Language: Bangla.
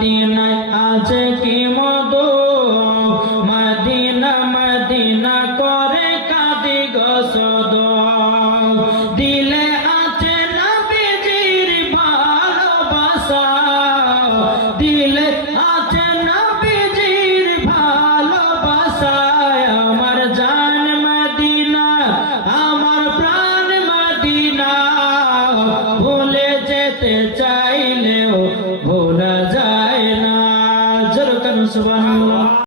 মদিনায় আছে কি মধু, মদিনা মদিনা করে কাঁদি গো শুধু। দিলে আছে নবীজির ভালোবাসা, দিলে আছে নবীজির ভালোবাসা। আমার জান মদিনা, আমার প্রাণ মদিনা, ভুলে যেতে চাইলেও ভোলা যায় না। জোরে কান সুবহানাল্লাহ।